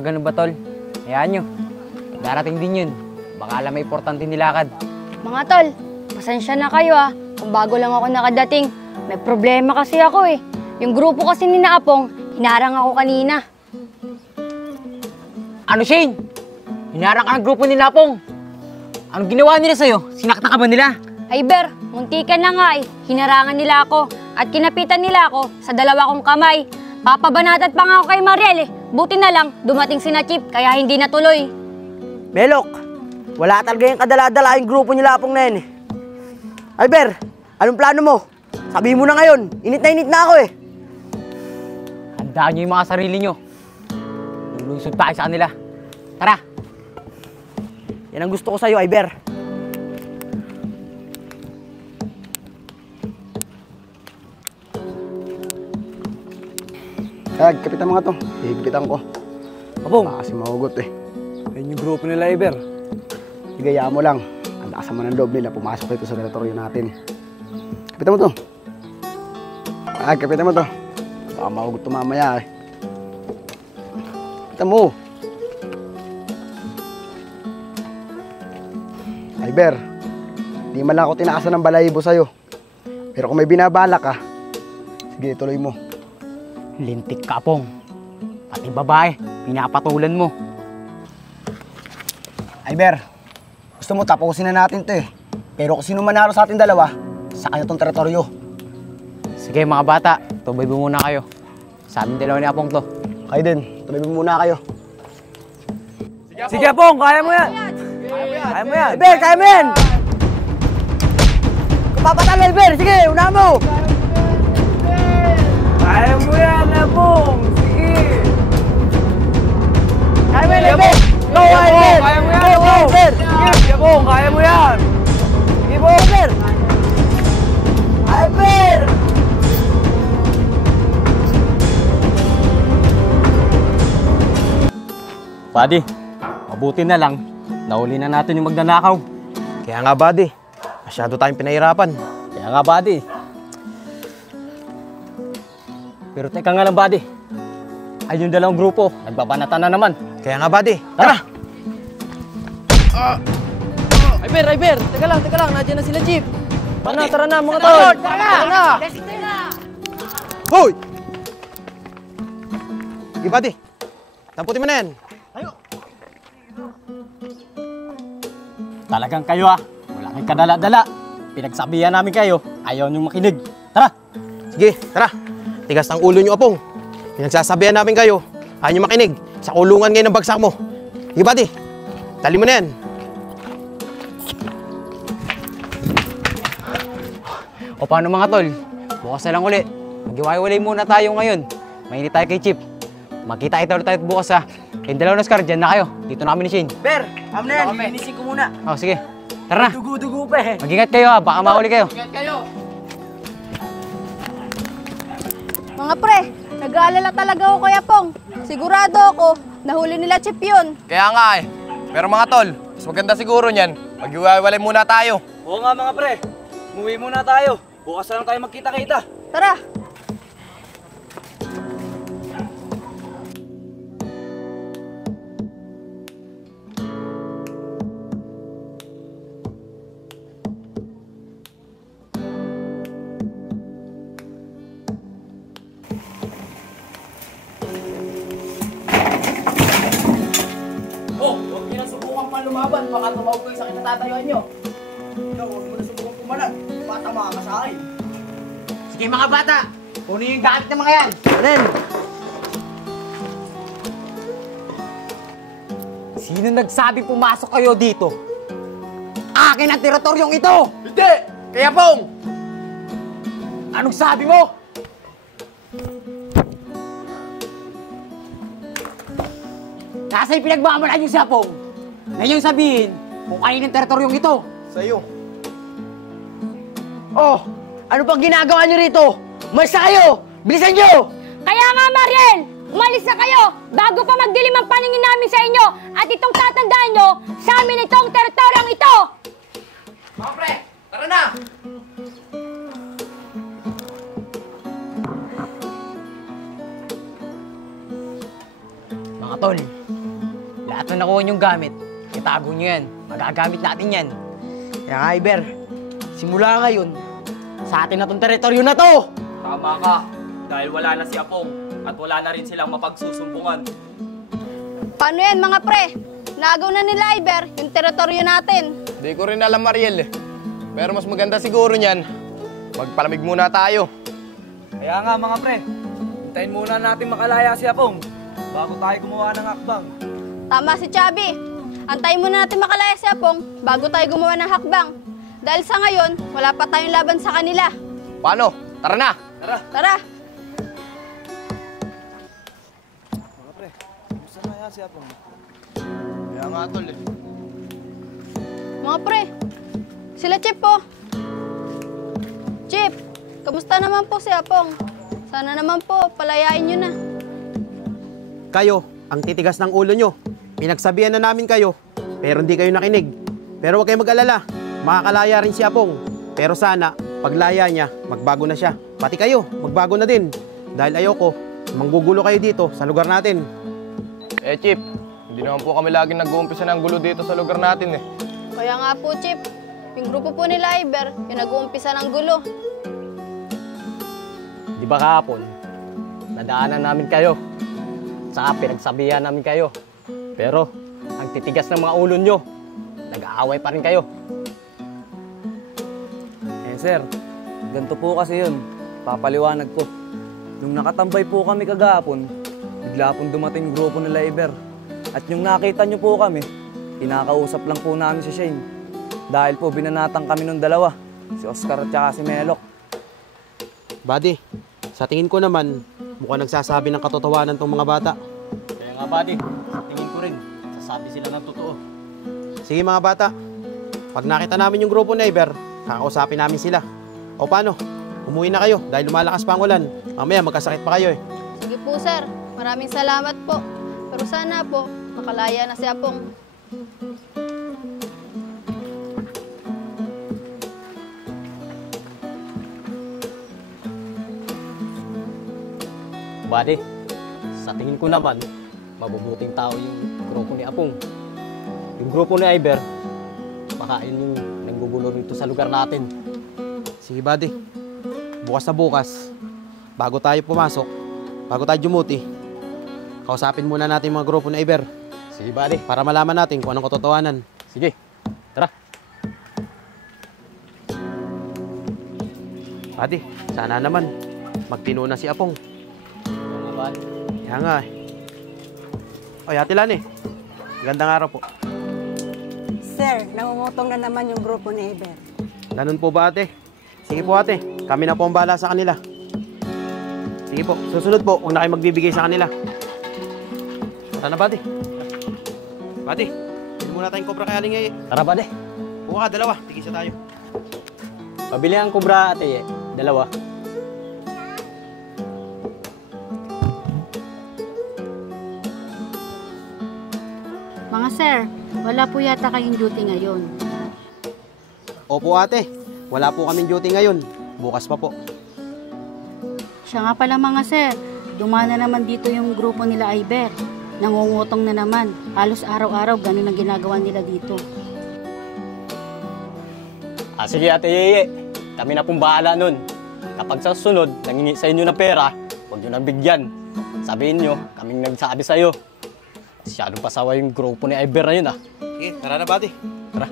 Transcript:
Ganun ba, tol? Hayaan nyo. Darating din yun. Baka alam may importante nilakad. Mga tol, pasensya na kayo Kung bago lang ako nakadating, may problema kasi ako Yung grupo kasi ni Naapong, hinarang ako kanina. Ano, Shane? Hinarang ka ng grupo ni Napong. Anong ginawa nila sa'yo? Sinakta ka ba nila? Ay, Ber, muntikan na nga Hinarangan nila ako at kinapitan nila ako sa dalawa kong kamay. Papabanatan pa nga ako kay Mariel Buti na lang, dumating si na Chip, kaya hindi natuloy. Melok, wala talaga yung kadala-dala yung grupo nila Apong na yun Albert, anong plano mo? Sabihin mo na ngayon, init na ako Handaan nyo yung mga sarili nyo. Lulusod tayo sa kanila. Tara! Yan ang gusto ko sa'yo, Iber. Kapitan mga to. Higpitan ko. Apong. Baka kasi mahugot Ayun yung grupo nila, Iber. Higayaan mo lang. Ang lakas naman ng loob nila. Pumasok dito sa teritoryo natin. Kapitan mo to. Kapitan mo to. Baka mahugot to mamaya Kapitan mo. Iber, di man lang ako tinaasan ng balahibo sa'yo. Pero kung may binabalak ka, sige, tuloy mo. Lintik ka, Apong. Pati babae, pinapatulan mo. Iber, gusto mo tapusin na natin to Pero kung sino manalo sa ating dalawa, sa kanya tong teritoryo. Sige mga bata, tubay mo muna kayo. Sa amin dalawa ni Apong to. Kayo din, tuloy mo muna kayo. Sige, Apong, kaya mo yan. Kaya mo yan. Iber, kaya mo yan. Kung papatalo, Iber, sige, una mo. Kaya mo yan, Apong! Sige! Kaya mo yan, Iber. Go, Iber. Kaya mo yan, Go, Apong! Iber. Sige, Apong! Kaya mo yan! Sige po, Iber. Iber! Buddy, mabuti na lang. Nahuli na natin yung magnanakaw. Kaya nga, buddy. Masyado tayong pinahirapan. Kaya nga, buddy. Pero teka nga lang, buddy. Ay yung dalawang grupo, nagbabanatan na naman. Kaya nga, buddy. Tara! Iber, teka lang, nandiyan na sila, Jeep. Tara na, mga tol. Tara na. Hoy! Sige, buddy. Tamputin mo na yan. Talagang kayo wala kayong kadala-dala. Pinagsabihan namin kayo, ayaw niyong makinig. Tara! Sige, tara. Tigas ng ulo niyo, Apong. Pinagsasabihan namin kayo. Ayaw niyo makinig. Sa kulungan ngayon ng bagsak mo. Sige, buddy. Tali mo na yan. O paano mga tol? Bukas na lang uli. Mag-iwalay muna tayo ngayon. Mainit tayo kay Chip. Magkita ulit tayo bukas Kayong dalawa na Scar, dyan na kayo. Dito na kami ni Shane. Ber, am na yan. Linisin ko muna. Sige. Tara na. Dugo-dugo pa Mag-ingat kayo baka mahuli kayo. Mga pre, nag-aalala talaga ako kay Apong. Sigurado ako, nahuli nila Chip yun. Kaya nga Pero mga tol, mas maganda siguro niyan. Mag-iwalay muna tayo. Oo nga mga pre, umuwi muna tayo. Bukas na lang tayo magkita-kita. Tara! Huwag niyo na subukan pa lumaban. Baka tumawag kayo sa kinatatayuan niyo. Huwag mo na subukan pumalag. Bata mga ka sa akin. Sige mga bata, kunin yung gamit ng mga yan. Anen? Sino nagsabi pumasok kayo dito? Akin ang teritoryong ito! Hindi! Kaya, Apong! Anong sabi mo? Nasa yung pinagmamalaan yung sapong. Ngayon sabihin kung kayo ng teritoryong ito. Sa'yo. Oh, ano pang ginagawa niyo rito? Umalis na kayo! Bilisan niyo! Kaya nga, Mariel! Umalis na kayo bago pa magdilim ang paningin namin sa inyo at itong tatandaan nyo, sa amin itong teritoryong ito! Mga pre, tara na! Mga tol, lahat na nakuha niyong gamit, itago niyo yan. Magagamit natin yan. Kaya nga, Iber, simula ngayon, sa atin na tong teritoryo na to! Tama ka. Dahil wala na si Apong at wala na rin silang mapagsusumbungan. Paano yan mga pre? Naagaw na nila Iber yung teritoryo natin. Di ko rin alam, Mariel. Pero mas maganda siguro niyan, magpalamig muna tayo. Kaya nga mga pre, hintayin muna natin makalaya si Apong bago tayo gumawa ng hakbang. Tama si Chubby. Antayin muna natin makalaya si Apong bago tayo gumawa ng hakbang. Dahil sa ngayon, wala pa tayong laban sa kanila. Paano? Tara na! Tara! Mga pre, gusto na yan si Apong. Kaya nga, tol. Mga pre, sila Chip po. Chip, kamusta naman po si Apong? Sana naman po, palayain nyo na. Kayo, ang titigas ng ulo nyo. Pinagsabihan na namin kayo, pero hindi kayo nakinig. Pero huwag kayong mag-alala, makakalaya rin si Apong. Pero sana, paglaya niya, magbago na siya. Pati kayo, magbago na din. Dahil ayoko, manggugulo kayo dito sa lugar natin. Chip, hindi naman po kami laging nag-uumpisa ng gulo dito sa lugar natin eh. Kaya nga po, Chip, yung grupo po nila Iber, yung nag-uumpisa ng gulo. Di ba kahapon, nadaanan namin kayo. Saka pinagsabihan namin kayo. Pero, ang titigas ng mga ulo nyo, nag-aaway pa rin kayo. Sir, ganito po kasi yun. Papaliwanag ko. Nung nakatambay po kami kagahapon, bigla pong dumating yung grupo nila Iber. At yung nakita nyo po kami, kinakausap lang po namin si Shane. Dahil po binanatang kami nung dalawa, si Oscar at saka si Melok. Buddy, sa tingin ko naman, mukhang nagsasabi ng katotohanan tong mga bata. Kaya nga buddy, sa tingin ko rin, sasabi sila ng totoo. Sige mga bata, pag nakita namin yung grupo ni Iber, kakausapin namin sila. O paano? Umuwi na kayo dahil lumalakas pa ang ulan. Mamaya magkasakit pa kayo eh. Sige po, sir. Maraming salamat po. Pero sana po, makalaya na si Apong. Buddy, sa tingin ko naman, mabubuting tao yung grupo ni Apong. Yung grupo ni Iber, baka yun yung nanggugulo rito sa lugar natin. Sige buddy, bukas na bukas, bago tayo pumasok, bago tayo jumuti, kausapin muna natin yung mga grupo ni Iber. Sige buddy, Para malaman natin kung anong katotohanan. sige, tara. Buddy, sana naman, magtino na si Apong. Kaya nga buddy. Kaya nga eh. Oy, Ate Lani, gandang araw po. Sir, nangungutong na naman yung grupo ni Iber. Ganun po ba ate? Sige po ate, kami na po ang bahala sa kanila. Sige po, susunod po, huwag na kayo magbibigay sa kanila. Tara na buddy. Buddy, hindi muna tayong kobra kay Aling Yeye. Tara buddy. Buka, dalawa, tigisa tayo. Pabili ang kubra ate, dalawa. Mga sir, wala po yata kayong duty ngayon. Opo ate, wala po kaming duty ngayon. Bukas pa po. Siya nga pala mga sir, dumana naman dito yung grupo nila Iber. Nangungutong na naman. Halos araw-araw ganun ang ginagawa nila dito. Sige ate Yeye, kami na pong bahala nun. Kapag sa susunod, nangingi sa inyo ng pera, huwag nyo nang bigyan. Sabihin nyo, kaming nagsabi sa'yo. Masyadong pasawa yung grupo ni Iber na yun ah. Sige, tara na buddy. Tara.